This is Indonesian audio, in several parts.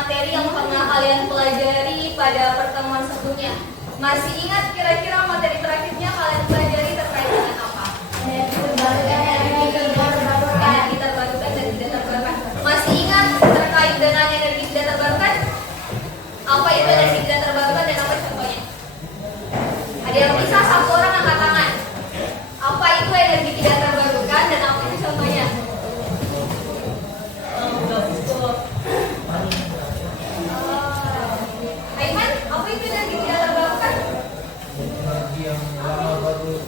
materi yang pernah kalian pelajari pada pertemuan sebelumnya. Masih ingat kira-kira materi terakhirnya kalian pelajari terkait dengan apa? Energi terbarukan dan tidak terbarukan. Masih ingat terkait dengan energi tidak terbarukan? Apa itu energi tidak terbarukan dan apa contohnya? Ada yang bisa satu orang angkat tangan. Apa itu energi tidak terbarukan dan apa itu contohnya? Aiman, apa itu energi tidak terbarukan? Energi yang lama baru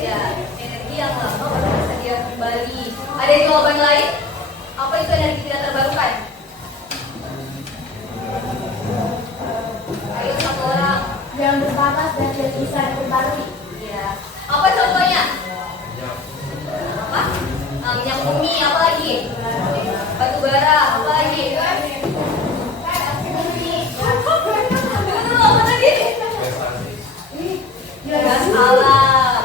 Ya, energi yang lama baru tersedia kembali. Ada jawaban lain? Apa itu energi tidak terbarukan? Ayo satu orang. Yang berpanas dan tidak bisa diperbarui. Ya. Apa contohnya? Apa? Minyak bumi, apa lagi? Batu bara, apa lagi? Dulu, apa lagi? Gas alam.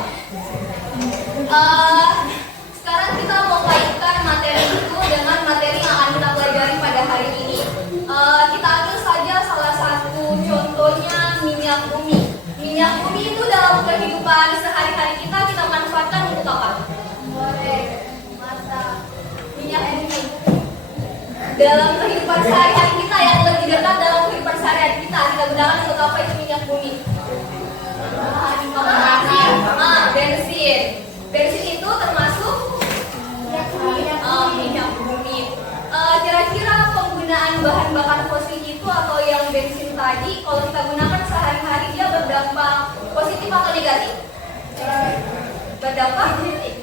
Sekarang kita mau kaitkan materi itu dengan materi yang akan kita pelajari pada hari ini. Kita ambil saja salah satu contohnya minyak bumi. Minyak bumi itu dalam kehidupan sehari-hari kita manfaatkan untuk apa? Goreng, masak. Minyak bumi. Dalam kehidupan sehari-hari kita yang lebih dekat dalam kehidupan sehari-hari kita gunakan untuk apa itu minyak bumi? Bensin. Bensin itu termasuk minyak bumi. Kira-kira penggunaan bahan bakar fosil itu atau yang bensin tadi, kalau kita gunakan sehari-hari dia berdampak positif atau negatif? Berdampak negatif.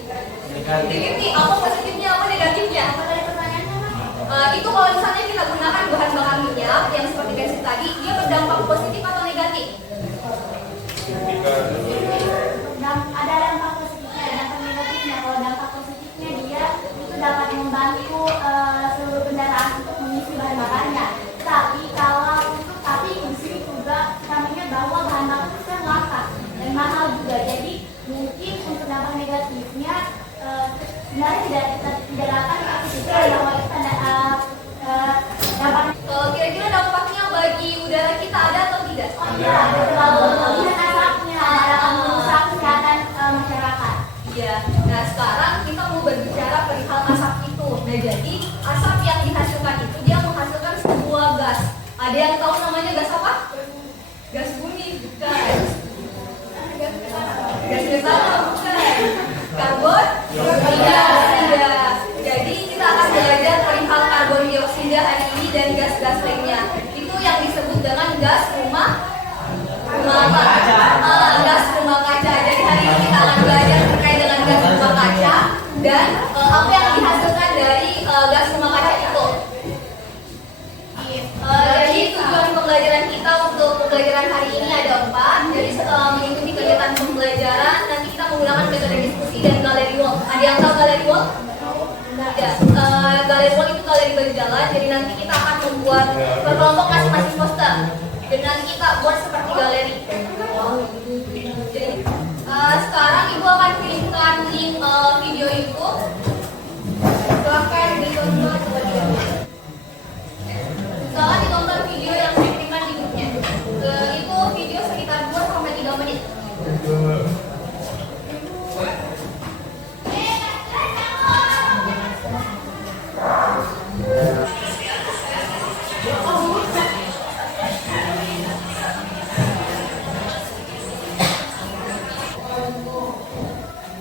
Apa positifnya, apa negatifnya? Itu kalau misalnya kita gunakan bahan bakar minyak yang seperti bensin tadi, dia berdampak positif atau negatif? Ada dampak positifnya, dampak negatifnya. Kalau dampak positifnya dia itu dapat membantu seluruh kendaraan untuk mengisi bahan bakarnya. Tapi di sini juga namanya bahwa bahan bakar itu kan langka dan mahal juga. Jadi mungkin untuk dampak negatifnya sebenarnya tidak akan kita bahwa itu ada dampak. Kira-kira dampaknya bagi udara kita ada atau tidak? Ada terlalu asapnya akan merusak kesehatan masyarakat. Iya. Nah sekarang kita mau berbicara perihal asap itu. Nah jadi asap yang dihasilkan itu dia menghasilkan sebuah gas. Ada yang tahu namanya gas apa? Gas bumi, bukan. Gas metana, bukan. Karbon dioksida. Jadi kita akan belajar perihal karbon dioksida hari ini dan gas-gas lainnya. Itu yang disebut dengan gas rumah kaca. Gas rumah kaca. Jadi hari ini kita akan belajar terkait dengan gas rumah kaca dan apa yang dihasilkan dari gas rumah kaca itu. Jadi tujuan pembelajaran kita untuk pembelajaran hari ini ada 4. Jadi setelah mengikuti kegiatan pembelajaran, nanti kita menggunakan metode diskusi dan galeri walk. Ada yang tahu galeri walk? Ya, galeri walk itu galeri berjalan. Jadi nanti kita akan membuat berkelompok masing-masing poster. Dan nanti kita buat seperti galeri. Jadi sekarang ibu akan kirimkan link video itu. Silahkan ditonton coba video. Silahkan ditonton video yang saya kirimkan di grupnya. Itu video sekitar 2-3 menit.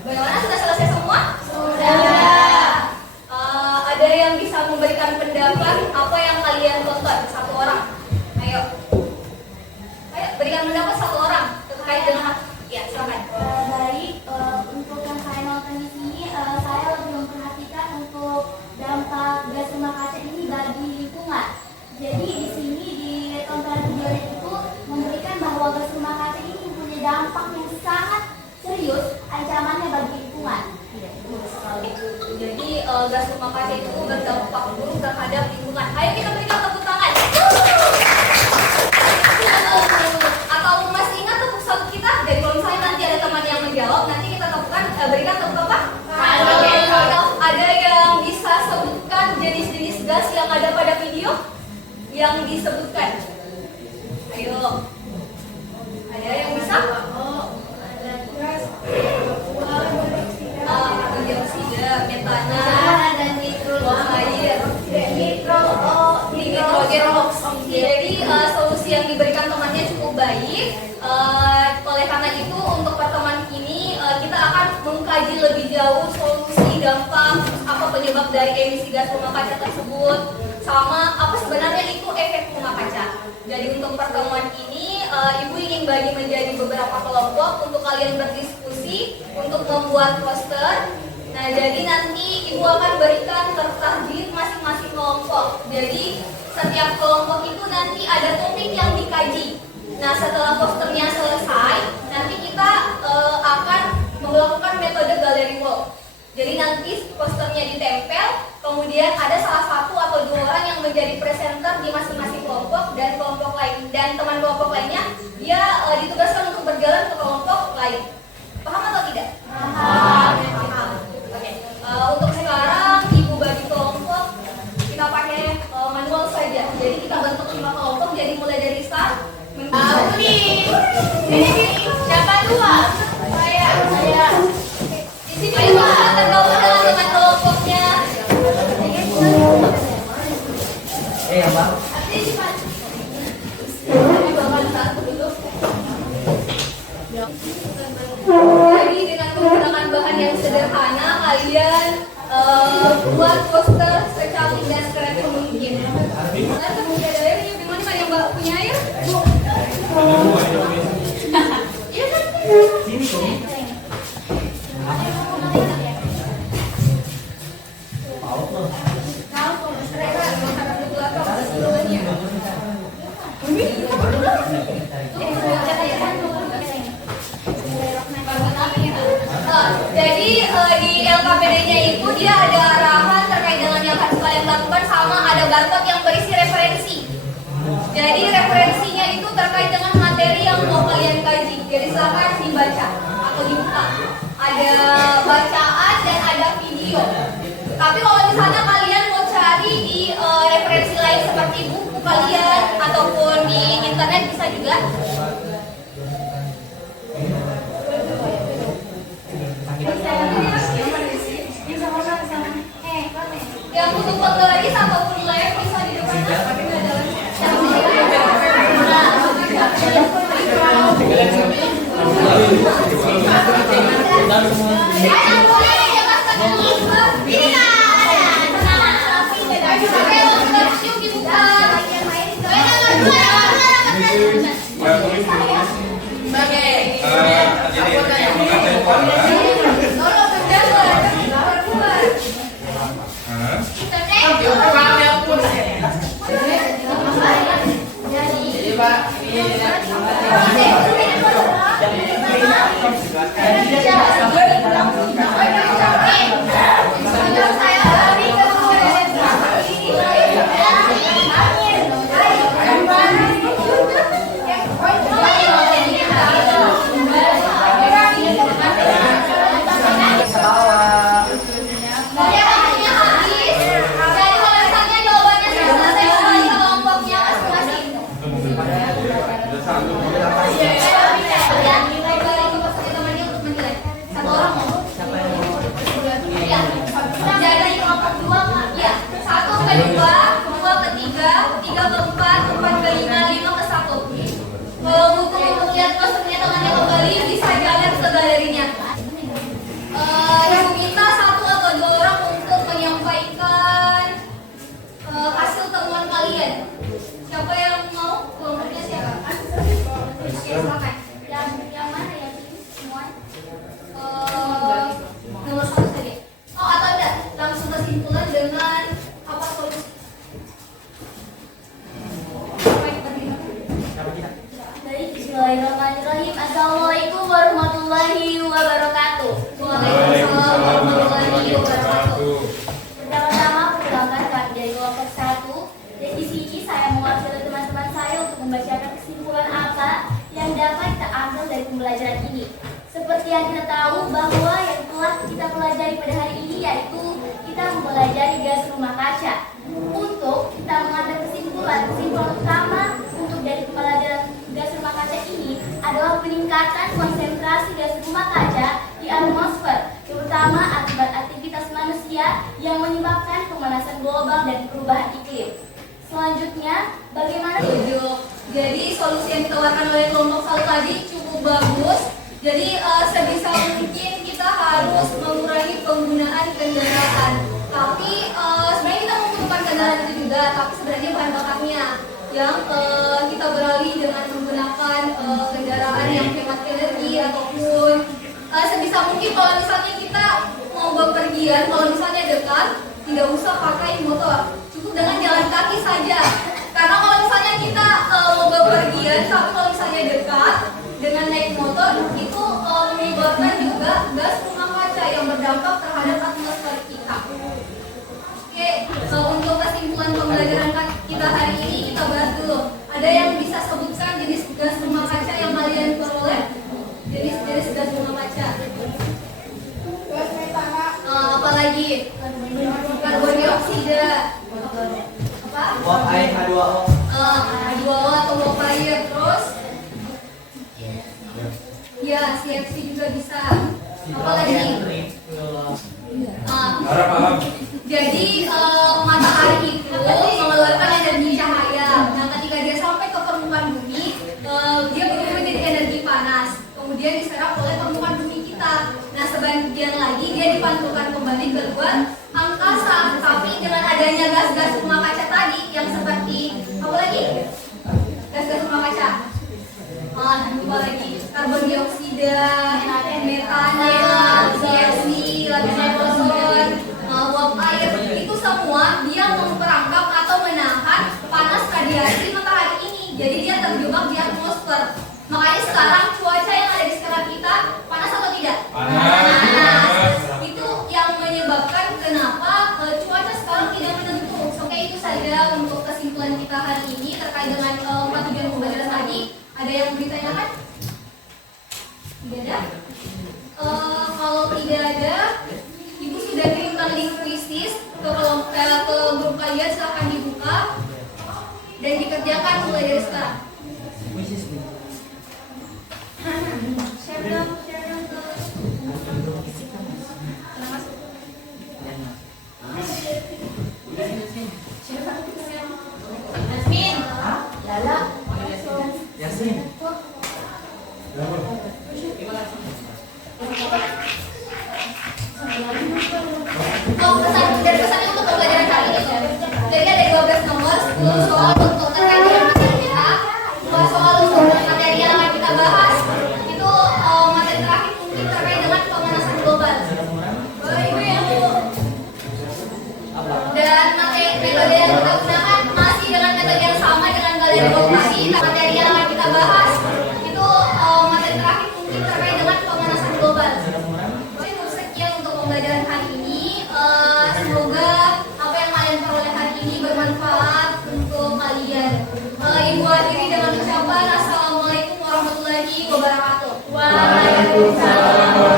Bagaimana, sudah selesai semua? Sudah. Ada yang bisa memberikan pendapat apa yang kalian tonton? Satu orang. Ayo, berikan pendapat satu orang terkait dengan ya, silakan. Baik, untuk yang saya nonton di sini, saya lebih memperhatikan untuk dampak gas rumah kaca ini bagi lingkungan. Jadi di sini di tontonan video itu memberikan bahwa gas rumah kaca ini punya dampak yang sangat serius ancamannya bagi lingkungan. Iya, betul sekali. Jadi gas rumah kaca itu berdampak buruk terhadap lingkungan. Ayo kita berikan tepuk tangan. Atau masih ingat tepuk salut kita? jenis-jenis gas yang ada pada video yang disebutkan? Ayo. Ada yang bisa? Karbon dioksida, metana, dan nitrogen oksida. Jadi solusi yang diberikan temannya cukup baik. Oleh karena itu untuk pertemuan ini kita akan mengkaji lebih jauh solusi, dampak, apa penyebab dari emisi gas rumah kaca tersebut, sama apa sebenarnya itu efek rumah kaca. Jadi untuk pertemuan ini Ibu ingin bagi menjadi beberapa kelompok untuk kalian berdiskusi untuk membuat poster. Nah, jadi nanti Ibu akan berikan kertas di masing-masing kelompok. Jadi setiap kelompok itu nanti ada topik yang dikaji. Nah, setelah posternya selesai, nanti kita akan melakukan metode gallery walk. Jadi nanti posternya ditempel, kemudian ada salah satu atau dua orang yang menjadi presenter di masing-masing kelompok, dan kelompok lain dan teman kelompok lainnya dia ditugaskan untuk berjalan ke kelompok lain. Paham atau tidak? Paham. Oke. Untuk sekarang Ibu bagi kelompok, kita pakai manual saja. Jadi kita bentuk 5 kelompok. Jadi mulai dari start. Ini siapa dua? Saya. Di sini Ibu tergabung dengan teman kelompoknya. Bang. Jadi dengan menggunakan bahan yang sederhana, kalian buat poster secantik dan kreatif mungkin. Nah, kemudian ada airnya, gimana yang Mbak punya air? Iya kan? Jadi di LKPD-nya itu dia ada arahan terkait dengan yang harus kalian lakukan, sama ada barcode yang berisi referensi. Jadi referensinya itu terkait dengan materi yang mau kalian kaji. Jadi silakan dibaca atau dibuka. Ada bacaan dan ada video. Tapi kalau misalnya kalian mau cari di referensi lain seperti buku kalian ataupun di internet bisa juga. Yang butuh fotografi ataupun live bisa di depan. Untuk lihat posternya temannya kembali bisa jalan ke galerinya. Ibu minta 1 atau 2 orang untuk menyampaikan hasil temuan kalian. Siapa yang mau? Kelompoknya siapa? Oke, silakan. Yang mana ya? Semua? Nomor 1 saja. Oh, atau enggak? Langsung kesimpulan dengan apa solusi? Bismillahirrahmanirrahim. Assalamualaikum warahmatullahi wabarakatuh. Waalaikumsalam warahmatullahi wabarakatuh. Pertama-tama perkenalkan kami dari kelompok 1. Dan di sini saya mewakili teman-teman saya untuk membacakan kesimpulan apa yang dapat kita ambil dari pembelajaran ini. Seperti yang kita tahu bahwa yang telah kita pelajari pada hari ini yaitu kita kita mempelajari gas rumah kaca. Untuk kita mengambil kesimpulan utama untuk dari pelajaran gas rumah kaca ini adalah peningkatan konsentrasi gas rumah kaca di atmosfer, terutama akibat aktivitas manusia yang menyebabkan pemanasan global dan perubahan iklim. Selanjutnya, bagaimana? Jadi solusi yang ditawarkan oleh kelompok 1 tadi cukup bagus. Jadi sebisa mungkin kita harus mengurangi penggunaan kendaraan. Tapi sebenarnya kita membutuhkan kendaraan itu juga, tapi sebenarnya bahan bakarnya yang kita beralih dengan menggunakan kendaraan yang hemat energi ataupun sebisa mungkin kalau misalnya kita mau bepergian, kalau misalnya dekat, tidak usah pakai motor, cukup dengan jalan kaki saja. Karena kalau misalnya kita mau bepergian, tapi kalau misalnya dekat dengan naik motor itu menyebabkan juga gas rumah kaca yang berdampak terhadap atmosfer kita. Oke, untuk kesimpulan pembelajaran kita hari ini kita bahas dulu. Ada yang bisa sebutkan jenis gas rumah kaca yang kalian peroleh? Jenis gas rumah kaca. Gas metana. Apalagi? Karbon dioksida. Apa? Uap air H2O. H2O atau uap air. Terus? Ya, CFC juga bisa. Apalagi? Jadi matahari itu mengeluarkan energi cahaya. Nah, ketika dia sampai ke permukaan bumi, dia berubah menjadi energi panas. Kemudian diserap oleh permukaan bumi kita. Nah, sebagian lagi dia dipantulkan kembali ke luar angkasa. Tapi dengan adanya gas-gas rumah kaca tadi yang seperti apa lagi? Gas-gas rumah kaca. Apa lagi? Karbon dioksida, metana, CFC, lapisan ozon, uap air, itu semua dia memperangkap atau menahan panas radiasi matahari ini. Jadi dia terjebak di atmosfer. Makanya sekarang cuaca yang ada di sekitar kita panas atau tidak? Panas. Itu yang menyebabkan kenapa cuaca sekarang tidak menentu. Oke, itu saja untuk kesimpulan kita hari ini terkait dengan 4 tujuan pembelajaran tadi. Ada yang ditanyakan? Tidak ada? Kalau tidak ada, Ibu sudah kirimkan link krisis ke grup kalian, silahkan dibuka dan dikerjakan mulai dari sekarang. Share dong Yasmin, Lala, Yasin. Pesan-pesannya untuk pembelajaran kali ini. Jadi ada 12 nomor, 10 soal untuk terkait dengan materi kita, 2 soal untuk materi yang akan kita bahas. Itu materi terakhir mungkin terkait dengan pemanasan global. Dan metode yang kita gunakan masih dengan metode yang sama dengan galeri tadi. Materi yang akan kita bahas itu materi terakhir mungkin terkait dengan pemanasan global. Sekian untuk pembelajaran hari ini. Semoga apa yang kalian peroleh hari ini bermanfaat untuk kalian. Ibu akhiri dengan ucapan Assalamualaikum warahmatullahi wabarakatuh. Waalaikumsalam.